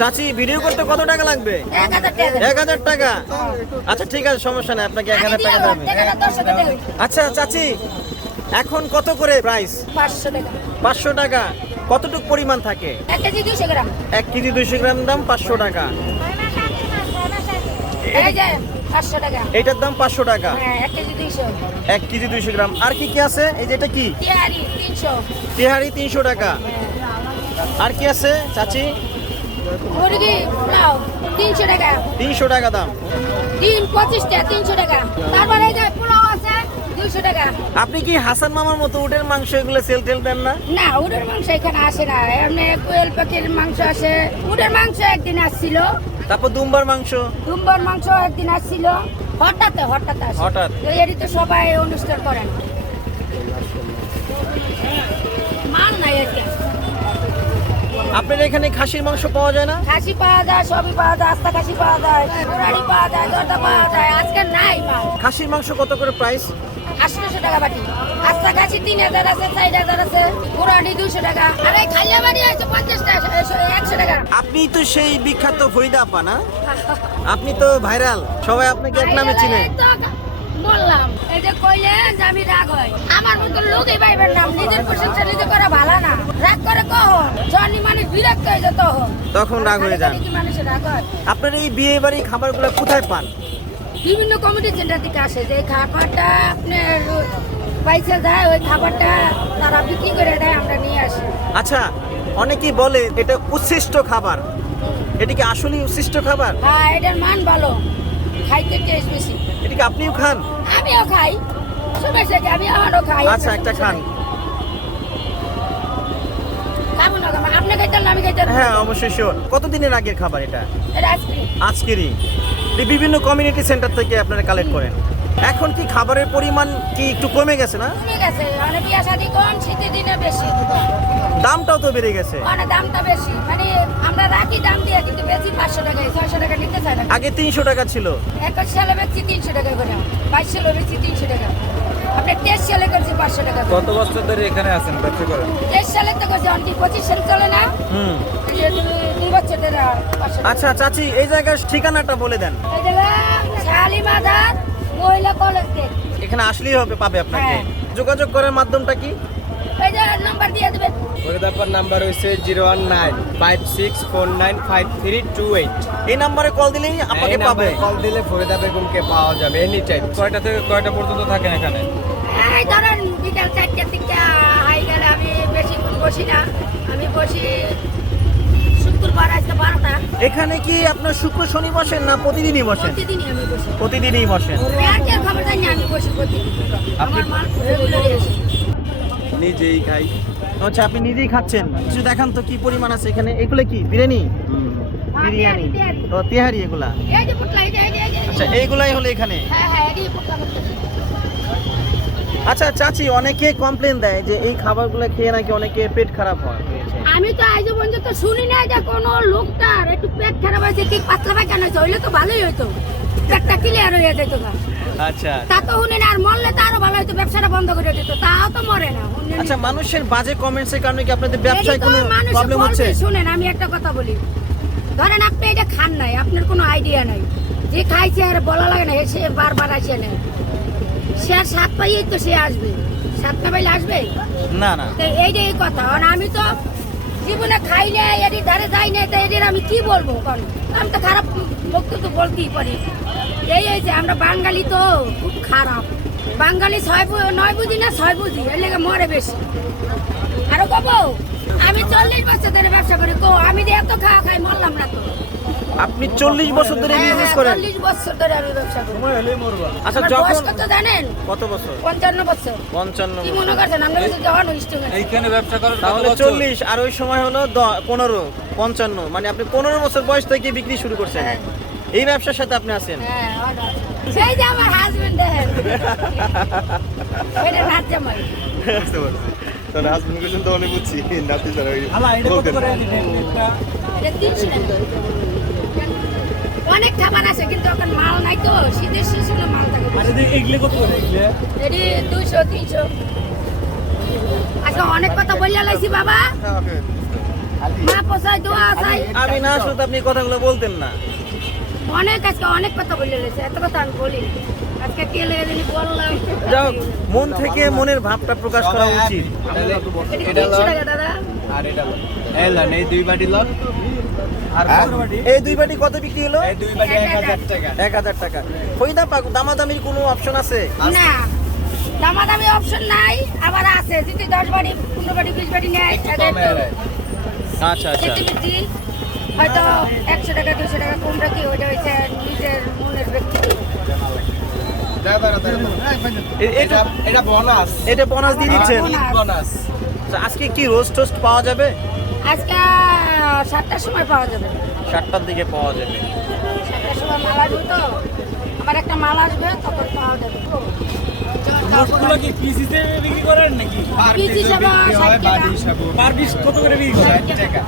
চাচি ভিডিও করতে কত টাকা লাগবে? এক হাজার টাকা। আচ্ছা ঠিক আছে সমস্যা নেই আপনাকে এক হাজার টাকা দেবে। আচ্ছা চাচি এখন কত করে প্রাইস পাঁচশো টাকা। কতটুকু পরিমাণ থাকে? এক কেজি দুইশো গ্রাম। দাম পাঁচশো টাকা। এই যে পাঁচশো টাকা। এইটার দাম পাঁচশো টাকা। হ্যাঁ এক কেজি দুইশো। এক কেজি দুইশো গ্রাম। আর কি কি আছে? এই যেটা কি? তিয়ারি তিনশো। তেহারি তিনশো টাকা। আর কি আছে চাচি? মুরগি পোলাও তিনশো টাকা। তিনশো টাকা দাম। ডিম পঁচিশটা তিনশো টাকা। তারপরে এই যে পোলাও আছে দুইশো টাকা। আপনি কি হাসান মামার মতো উটের মাংস এগুলো সেল টেল দেন না? না উডের মাংস এখানে আসে না। এমনি কোয়েল পাখির মাংস আসে। উটের মাংস একদিন আসছিল। তারপর দুম্বার মাংস? দুম্বার মাংস একদিন আসছিল হঠাৎ হঠাৎ আসে। হঠাৎ। এটি তো সবাই অনুষ্ঠান করেন। মাল নাই আর। আপনার এখানে খাসির মাংস পাওয়া যায় না? খাসি পাওয়া যায় সবই পাওয়া যায় আস্তা খাসি পাওয়া যায় মুরারি পাওয়া যায় দরদা পাওয়া যায় আজকে নাই খাসির মাংস কত করে প্রাইস আটশোশো টাকা বাটি। আস্তা খাসি তিন হাজার আছে চার হাজার আছে মুরারি দুশো টাকা। আরে খাইয়া বাড়ি আছে পঞ্চাশ টাকা একশো টাকা। আপনি তো সেই বিখ্যাত ফরিদা আপা না? আপনি তো ভাইরাল সবাই আপনাকে এক নামে চিনে। বললাম এই যে কইলেন যে আমি রাগ হয় আমার মতো লোকই পাইবেন না নিজের প্রশংসা নিজে করা ভালো না। রাগ করে কখন? জনি মানুষ বিরক্ত হয়ে যায় তখন। তখন রাগ হয়ে যান। মানুষের রাগ হয়? আপনার এই বিয়ে বাড়ি খাবারগুলো কোথায় পান? বিভিন্ন কমিটি সেন্টার থেকে আসে যে খাবারটা আপনার পয়সা যায় ওই খাবারটা তারা বিক্রি করে দেয় আমরা নিয়ে আসি। আচ্ছা অনেকেই বলে এটা উচ্ছিষ্ট খাবার। এটা কি আসলেই উচ্ছিষ্ট খাবার? হ্যাঁ এটার মান ভালো। খাইতে টেস্ট বেশি। এটা কি আপনিও খান? আমিও খাই। সবাই আমি আমারও খাই। আচ্ছা একটা খান। আপনি খাইতেন আমি খাইতেন হ্যাঁ অবশ্যই শিওর কতদিনের আগের খাবার এটা? এটা আইসক্রিম। আজকেরই বিভিন্ন কমিউনিটি সেন্টার থেকে আপনারা কালেক্ট করেন। এখন কি খাবারের পরিমাণ কি একটু কমে গেছে না? ঠিক আছে মানে বিয়া শাদি কম শীতের দিনে বেশি। দামটাও তো বেড়ে গেছে। মানে দামটা বেশি। মানে আমরা রাখি দাম দিয়ে কিন্তু বেশি পাঁচশো টাকায় ছয়শো টাকা নিতে চাই না। আগে তিনশো টাকা ছিল। একুশ সালে বেচছি তিনশো টাকা করে বাইশ সালে বেশি তিনশো টাকা। আপনি তেইশ সালে করছি পাঁচশো টাকা কত বছর ধরে এখানে আছেন? ব্যবসা করেন? তেইশ সালে তো করছি অনকি পঁচিশ সাল চলে না। হুম। টাকা। আচ্ছা চাচি এই জায়গার ঠিকানাটা বলে দেন। এই জায়গা শালি মাদার মহিলা কলেজ। এখানে আসলেই হবে পাবে আপনাকে। হ্যাঁ। যোগাযোগ করার মাধ্যমটা কি? এই নাম্বার দিয়ে দেবেন। ফরিদাপার নাম্বার হয়েছে zero one nine five six four nine five three two eight. এই নাম্বারে কল দিলেই আপনাকে পাবে। কল দিলে ফরিদা বেগমকে পাওয়া যাবে এনি টাইম কয়টা থেকে কয়টা পর্যন্ত থাকেন এখানে? এই ধরেন বিকাল চারটে থেকে হাই গেলে আমি বেশিক্ষণ বসি না। আমি বসি এখানে কি আপনার শুক্র শনি বসেন না প্রতিদিনই বসেন? প্রতিদিনই বসেন। নিজেই খাই। আচ্ছা আপনি নিজেই খাচ্ছেন। কিছু দেখান তো কি পরিমাণ আছে এখানে। এগুলো কি? বিরিয়ানি? বিরিয়ানি। তেহারি। ও তেহারি এগুলা। আচ্ছা এইগুলাই হলো এখানে? হ্যাঁ হ্যাঁ। আচ্ছা চাচি অনেকে কমপ্লেন দেয় যে এই খাবারগুলো খেয়ে নাকি অনেকে পেট খারাপ হয়। আমি তো আজ পর্যন্ত শুনি না যে কোনো লোকটার একটু পেট খারাপ হয়েছে কি পাতলা পায়খানা হয়েছে হইলে তো ভালোই হইতো। পেটটা ক্লিয়ার হয়ে যেত আচ্ছা। তা তো শুনি না আর মরলে তো আরও ভালো হইতো ব্যবসাটা বন্ধ করে দিত তাও তো মরে না আচ্ছা মানুষের বাজে কমেন্টসের কারণে কি আপনাদের ব্যবসায় কোনো প্রবলেম হচ্ছে? শুনেন আমি একটা কথা বলি। ধরেন আপনি এটা খান নাই আপনার কোনো আইডিয়া নাই। যে খাইছে আর বলা লাগে না সে বারবার আসে নেয় সে আর সাত পাইয়েই তো সে আসবে। সাত পা পাইলে আসবে? না না। এইটাই কথা আমি তো জীবনে খাই নাই ধারে যাই না তো এদের আমি কি বলব কারণ আমি তো খারাপ বক্তব্য বলতেই পারি। এই হয়েছে আমরা বাঙালি তো, খুব খারাপ। বাঙালি ছয় নয় বুঝি না ছয় বুঝি? এর লেগে মরে বেশি। আরও কব আমি চল্লিশ বছর ধরে ব্যবসা করি, কো, আমি যে এত খাওয়া খাই, মরলাম না তো। আপনি চল্লিশ বছর ধরে হ্যাঁ, বিজনেস হ্যাঁ, করেন? চল্লিশ বছর ধরে আমি ব্যবসা করি। আচ্ছা যখন কত জানেন? কত বছর? পঞ্চান্ন বছর। পঞ্চান্ন কি মনে করছেন? আমরা এইখানে ব্যবসা করার তাহলে চল্লিশ আর ওই সময় হলো দ- পনেরো পঞ্চান্ন। মানে আপনি পনেরো বছর বয়স থেকে বিক্রি শুরু করছেন। হ্যাঁ। এই ব্যবসার সাথে আপনি আছেন? হ্যাঁ। সেই যে আমার হাজবেন্ড এটা রাত জামাই। বুঝতে পারছি। তাহলে হাজবেন্ড কোশ্চেন তো অনেক বুঝছি। নাতি স্যার ওই এটা তিনশো টাকা। অনেক খাবার আছে কিন্তু এখন মাল নাই তো শীতের সিজনে মাল থাকে। বেশি। এটি দুইশো তিনশো। আজকে অনেক কথা বললে লাইছি বাবা। মা পোষায় দোয়া চাই। আমি না শুধু আপনি কথাগুলো বলতেন না। অনেক আজকে অনেক কথা বললে লাইছি এত কথা আমি বলি কে যাও মন থেকে মনের ভাবটা প্রকাশ করা উচিত। লন। এই দুই বাটি লন। আর পনেরো বাটি। এই দুই বাটি কত বিক্রি হলো? এই দুই এক হাজার টাকা। ফরিদা পাক দামাদামির কোনো অপশন আছে? না। দামাদামি অপশন নাই আবার আছে। যদি দশ বাড়ি পনেরো বাড়ি বিশ বাড়ি নেয়। আচ্ছা আচ্ছা। হয়তো একশো টাকা দুশো টাকা কম রাখি ওইটা হচ্ছে নিজের মনের ব্যক্তিগত এ- এটা এটা এটা বোনাস এটা বোনাস দিয়ে দিচ্ছেন? বোনাস আজকে কি রোস্ট টোস্ট পাওয়া যাবে? আজকে সাতটার সময় পাওয়া যাবে। সাতটার দিকে পাওয়া যাবে। সাতটার সময় মাল আসবে তো? আমার একটা মাল আসবে তখন পাওয়া যাবে। বিক্রি করেন নাকি? পার পিস কত করে বিক্রি করেন?